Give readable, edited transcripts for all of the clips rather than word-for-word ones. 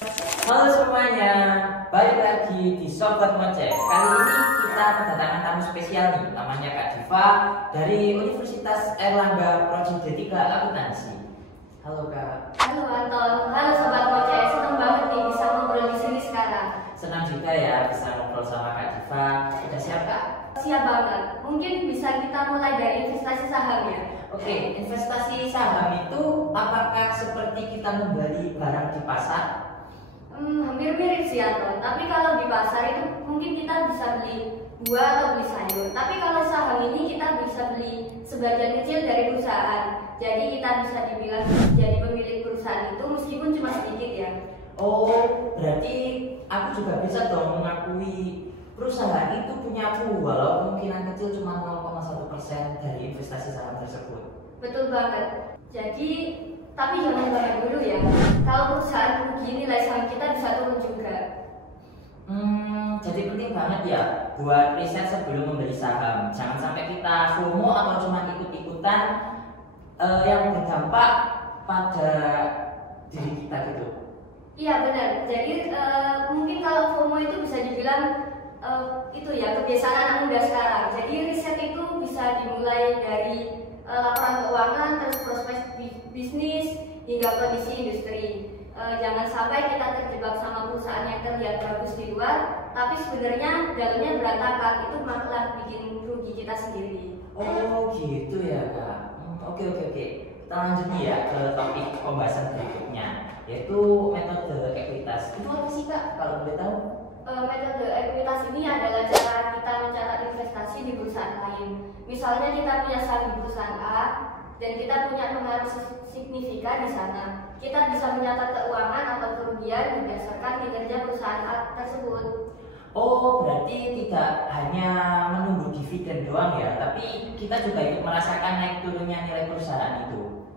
Halo semuanya, balik lagi di Sobat Ngoceh. Kali ini kita kedatangan tamu spesial nih, namanya Kak Diva dari Universitas Airlangga Prodi D3 Akuntansi. Halo Kak. Halo Anton, halo Sobat Ngoceh, senang banget nih bisa ngobrol di sini sekarang. Senang juga ya bisa ngobrol sama Kak Diva. Sudah siap Kak? Siap banget, mungkin bisa kita mulai dari investasi saham ya. Oke, investasi saham itu apakah seperti kita membeli barang di pasar? Hampir mirip sih Anton, tapi kalau di pasar itu mungkin kita bisa beli buah atau beli sayur. Tapi kalau saham ini kita bisa beli sebagian kecil dari perusahaan. Jadi kita bisa dibilang jadi pemilik perusahaan itu meskipun cuma sedikit ya. Oh, berarti aku juga bisa dong mengakui perusahaan itu punya aku walau kemungkinan kecil cuma 0,1% dari investasi saham tersebut. Betul banget. Jadi tapi jangan banyak dulu ya. Kalau perusahaan rugi nilai saham kita bisa turun juga. Jadi penting banget ya buat riset sebelum membeli saham. Jangan sampai kita FOMO atau cuma ikut-ikutan yang berdampak pada diri kita gitu. Iya benar. Jadi mungkin kalau FOMO itu bisa dibilang itu ya kebiasaan anak muda sekarang. Jadi riset itu bisa dimulai dari laporan keuangan, terus prospek bisnis hingga kondisi industri. Jangan sampai kita terjebak sama perusahaan yang terlihat bagus di luar, tapi sebenarnya dalamnya berantakan. Itu malah bikin rugi kita sendiri. Oh gitu ya Kak. Oke. Kita lanjut nih ya ke topik pembahasan berikutnya, yaitu metode ekuitas. Itu apa sih Kak kalau boleh tahu? Metode ekuitas ini adalah cara kita mencatat investasi di perusahaan lain. Misalnya kita punya saham di perusahaan A dan kita punya pengaruh signifikan di sana. Kita bisa mencatat keuangan atau kerugian berdasarkan kinerja perusahaan A tersebut. Oh, berarti tidak hanya menunggu dividen doang ya, tapi kita juga ikut merasakan naik turunnya nilai perusahaan itu.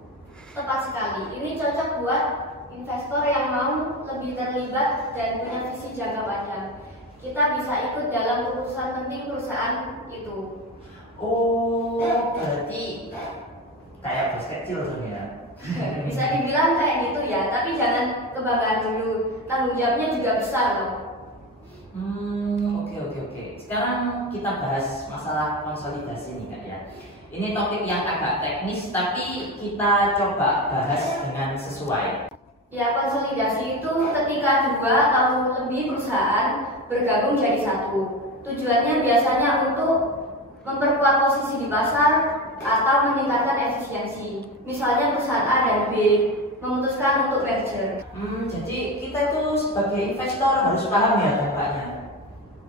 Tepat sekali. Ini cocok buat investor yang mau lebih terlibat dan punya visi jangka panjang. Kita bisa ikut dalam keputusan penting perusahaan itu. Oh, berarti kayak bos kecil dong ya. Bisa dibilang kayak gitu ya, tapi jangan kebanggaan dulu. Tanggung jawabnya juga besar loh. Oke. Sekarang kita bahas masalah konsolidasi nih Kak ya. Ini topik yang agak teknis, tapi kita coba bahas dengan sesuai. Ya, konsolidasi itu ketika dua atau lebih perusahaan bergabung jadi satu. Tujuannya biasanya untuk memperkuat posisi di pasar atau meningkatkan efisiensi. Misalnya perusahaan A dan B memutuskan untuk merger. Jadi kita itu sebagai investor harus paham ya dampaknya.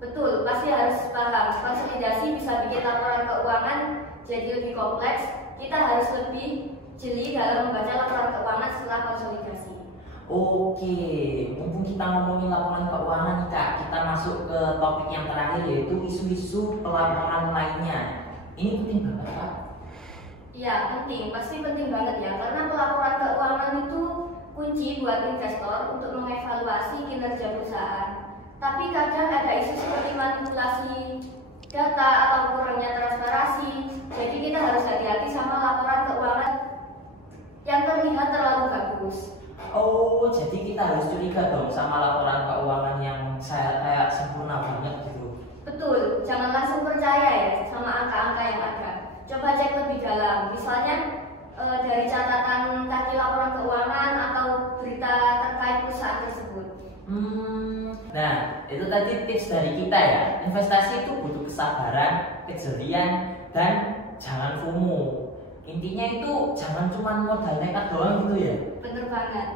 Betul, pasti harus paham. Konsolidasi bisa bikin laporan keuangan jadi lebih kompleks. Kita harus lebih jeli dalam membaca laporan keuangan setelah konsolidasi. Oke, mumpung kita ngomongin laporan keuangan nih Kak, kita masuk ke topik yang terakhir yaitu isu-isu pelaporan lainnya. Ini penting banget Kak. Iya, penting, pasti penting banget ya, karena pelaporan keuangan itu kunci buat investor untuk mengevaluasi kinerja perusahaan. Tapi kadang ada isu seperti manipulasi data atau kurangnya transparansi, jadi kita harus hati-hati sama laporan keuangan yang terlihat terlalu bagus. Oh, jadi kita harus curiga dong sama laporan keuangan yang saya kayak sempurna banget gitu. Betul, jangan langsung percaya ya sama angka-angka yang ada. Coba cek lebih dalam, misalnya dari catatan kaki laporan keuangan atau berita terkait perusahaan tersebut. Nah, itu tadi tips dari kita ya. Investasi itu butuh kesabaran, kejelian, dan jangan FOMO. Intinya itu jangan cuma modal nekat doang gitu ya. Bener banget.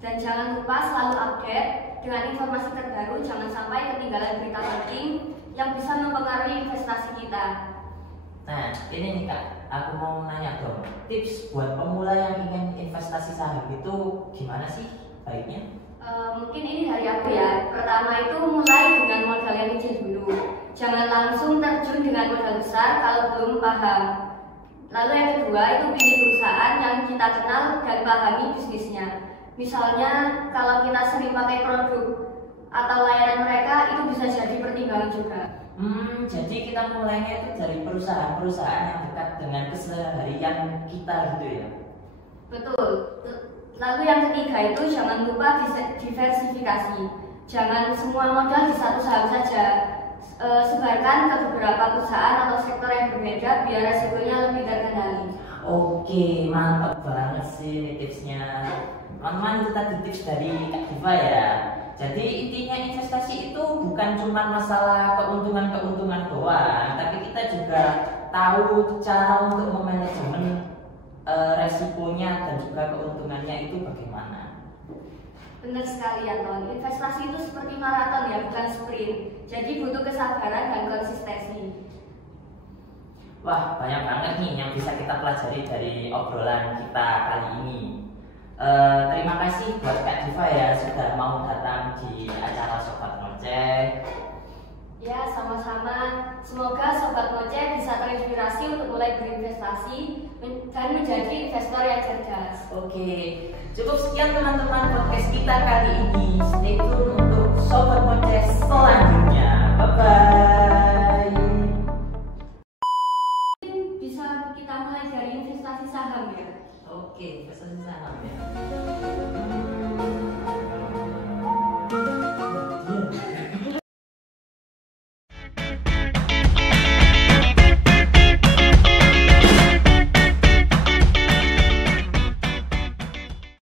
Dan jangan lupa selalu update dengan informasi terbaru. Jangan sampai ketinggalan berita penting yang bisa mempengaruhi investasi kita. Nah, ini nih Kak, aku mau nanya dong. Tips buat pemula yang ingin investasi saham itu gimana sih baiknya? Mungkin ini dari aku ya. Pertama itu mulai dengan modal yang kecil dulu. Jangan langsung terjun dengan modal besar kalau belum paham. Lalu yang kedua itu pilih perusahaan yang kita kenal dan pahami bisnisnya. Misalnya kalau kita sering pakai produk atau layanan mereka, itu bisa jadi pertimbangan juga. Jadi kita mulainya itu dari perusahaan-perusahaan yang dekat dengan keseharian kita gitu ya. Betul. Lalu yang ketiga itu jangan lupa diversifikasi. Jangan semua modal di satu saham saja. Sebarkan ke beberapa perusahaan atau sektor yang berbeda biar resikonya lebih terkendali. Oke, mantap banget sih tipsnya. Teman-teman, itu tadi tips dari Kak Diva ya. Jadi intinya investasi itu bukan cuma masalah keuntungan-keuntungan doang, tapi kita juga tahu cara untuk memanajemen resikonya dan juga keuntungannya itu bagaimana. Benar sekali Anton, investasi itu seperti maraton ya, bukan sprint. Jadi butuh kesabaran dan konsistensi. Wah, banyak banget nih yang bisa kita pelajari dari obrolan kita kali ini. Terima kasih buat Kak Diva ya sudah mau datang di acara Sobat Ngoceh. Ya, sama-sama. Semoga Sobat Ngoceh bisa terinspirasi untuk mulai berinvestasi dan menjadi investor yang cerdas. Oke, cukup sekian teman-teman podcast kita kali ini. Stay tune untuk Sobat Ngoceh selanjutnya. Bye-bye. Bisa kita mulai dari investasi saham ya. Oke, pesan saham ya.